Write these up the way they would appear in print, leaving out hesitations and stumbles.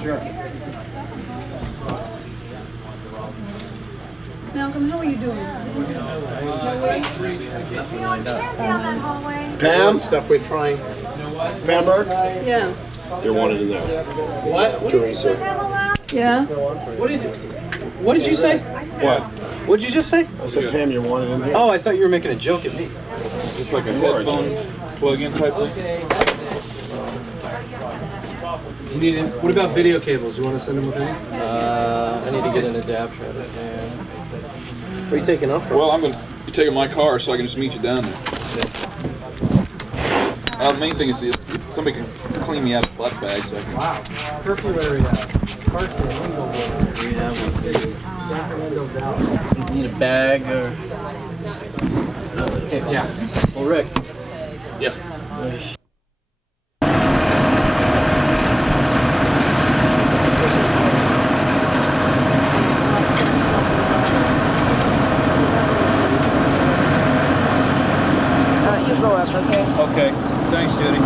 Sure. Malcolm, how are you doing? Pam? Stuff we're trying. Pamber? Yeah. You're wanted in there. What? Teresa. Yeah? What did you say? What? What did you just say? I said, Pam, you're wanted in here. Oh, I thought you were making a joke at me. Just like a headphone plug-in type thing. You need it. What about video cables? Do you want to send them with any? I need to get an adapter. Where are you taking off from? Well, I'm going to be taking my car so I can just meet you down there. The main thing is somebody can clean me out of butt bag so I can... Wow. Curfew area. Carson, Inglewood. City. Sacramento, Dallas. Need a bag or? Yeah. Well, Rick. Yeah. You go up, okay? Okay. Thanks, Judy.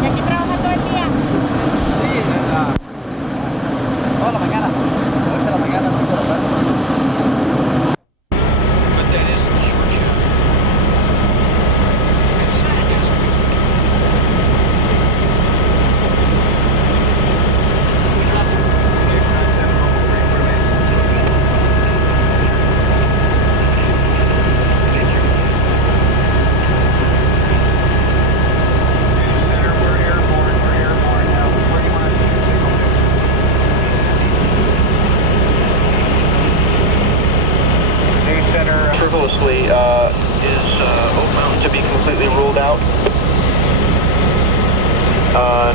¿Y aquí trabaja todo el día? Sí, toda la mañana, 8 de la mañana, 5 de la tarde. Frivolously, is Oak Mountain to be completely ruled out?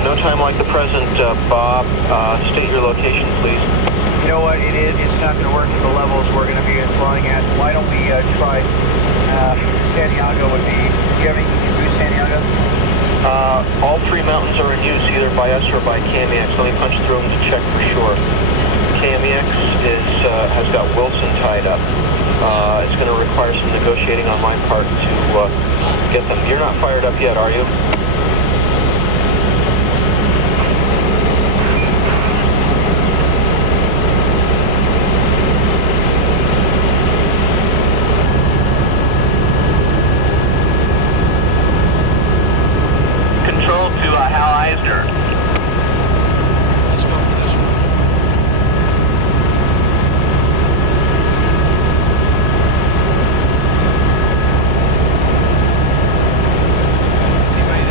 No time like the present, Bob. State your location, please. You know what, it's not going to work at the levels we're going to be flying at. Why don't we try Santiago would be, do you have anything to do Santiago? All three mountains are in use either by us or by KMEX. Let me punch through them to check for sure. KMEX has got Wilson tied up. It's going to require some negotiating on my part to get them. You're not fired up yet, are you? Control to Hal Eisner. Anybody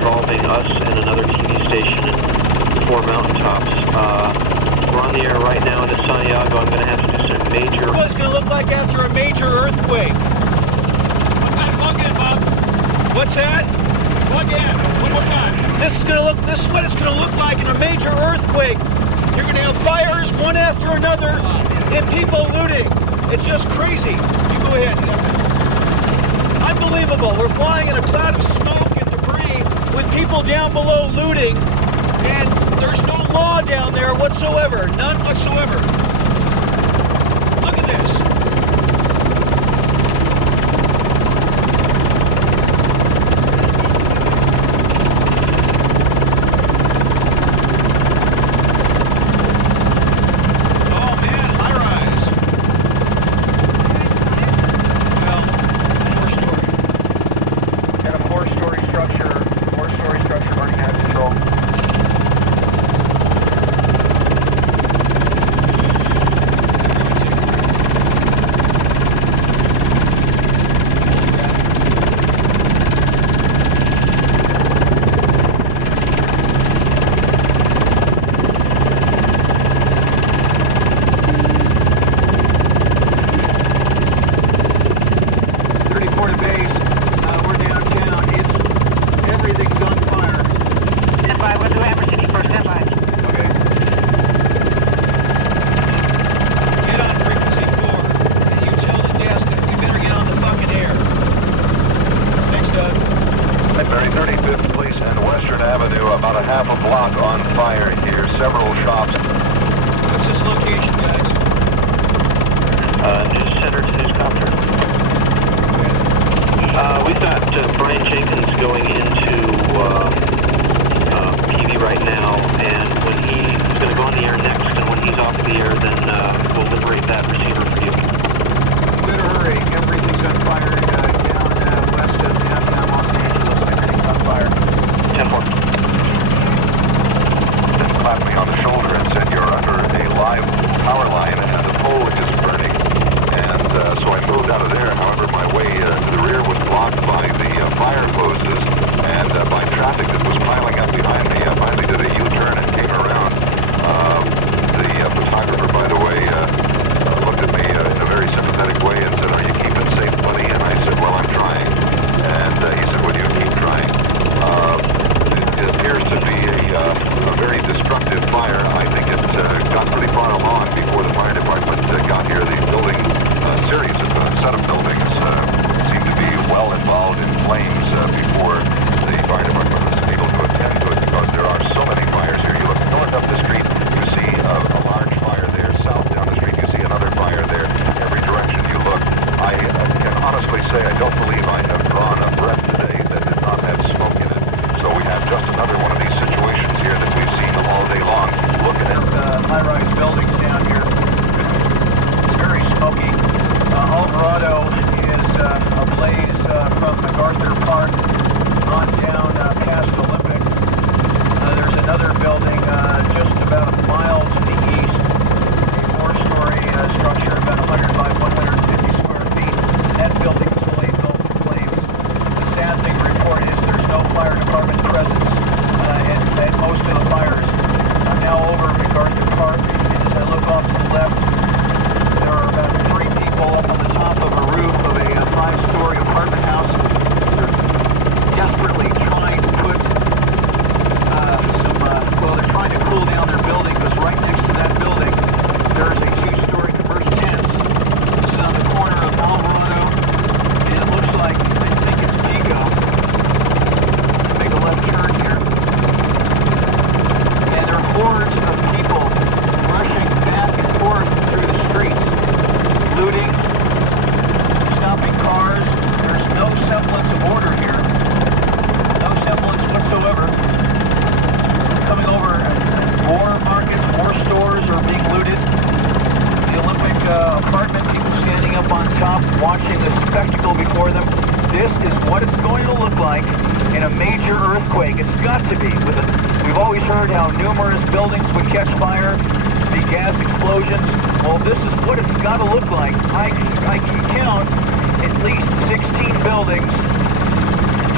involving us and another TV station in 4 mountaintops. We're on the air right now into Santiago. I'm going to have to do some major... What it's going to look like after a major earthquake. What's that? Go again, Bob. What's that? Go again. One more time. This is what it's going to look like in a major earthquake. You're going to have fires one after another and people looting. It's just crazy. You go ahead. Unbelievable. We're flying in a cloud of smoke and debris with people down below looting, and there's no law down there whatsoever. None whatsoever. Look at this.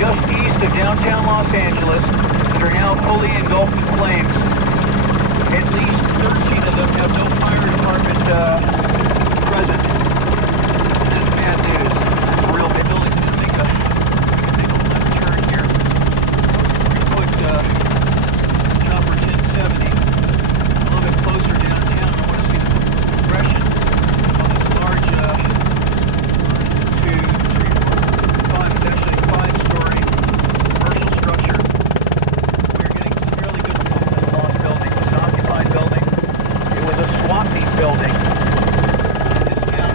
just east of downtown Los Angeles that are now fully engulfed in flames. At least 13 of them have no fire department present. This is bad news. For real, maybe we'll make a left turn here. We put chopper 1070 a little bit closer downtown. I want to see the progression of this large 2, 3, 4, 5, it's actually a 5-story commercial structure. We're getting some fairly good movement along the building. It was an occupied building. It was a swap meet building. It's down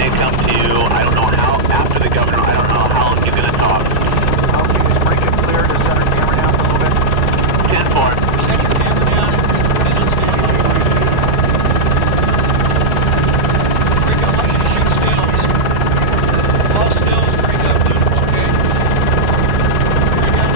may come to you. I don't know how, after the governor, I don't know how long he's going to talk. Okay, just break it clear to set our camera down a little bit. 10-4. Set your camera down. Put it on standby. Rick, I want you to shoot stills. All stills, break up, dude. Okay? Break up.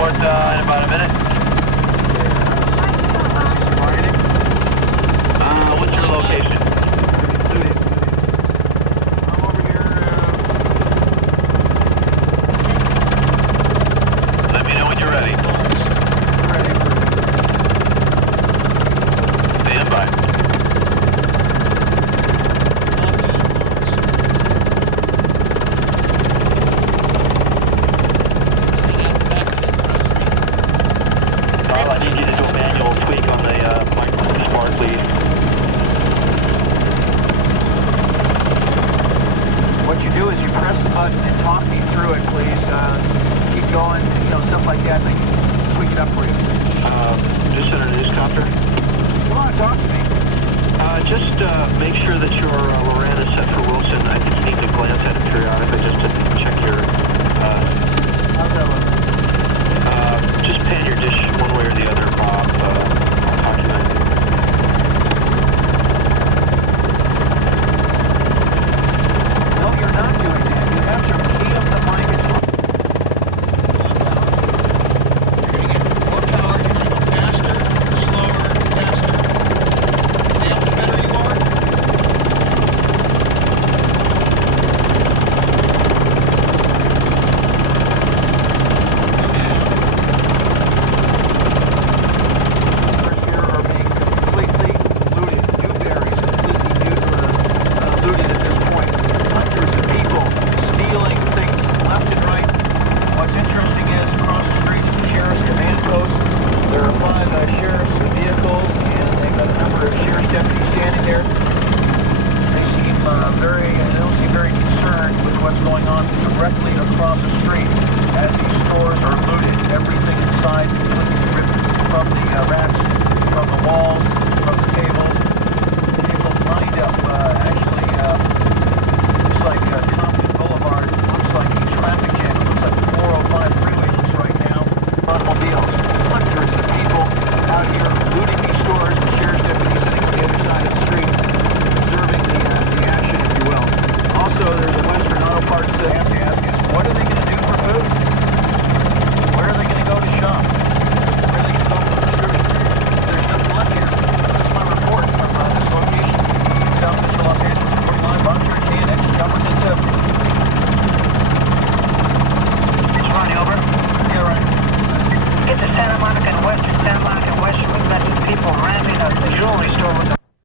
report in about a minute. What's your location? I'm over here. Let me know when you're ready. Ready. Stand by. I need you to do a manual tweak on the microphone spark, please. What you do is you press the button and talk me through it, please. Keep going, stuff like that. They can tweak it up for you. Just in a newscopter. Come on, talk to me. Just make sure that your Loran is set for Wilson. I think you need to glance at it periodically just to check your... How's that look? Just pan your dish one way or the other, Bob. I'll talk to you later. No, you're not doing that. You have to key up the mic. You're gonna get more power. You're gonna go faster, slower, faster. See how much better you are? Cars here are being completely looted. Newberry's completely looted at this point. Hundreds of people stealing things left and right. What's interesting is across the street is the sheriff's command post. There are 5 sheriff's vehicles, and they've got a number of sheriff's deputies standing there. They don't seem very concerned with what's going on directly across the street.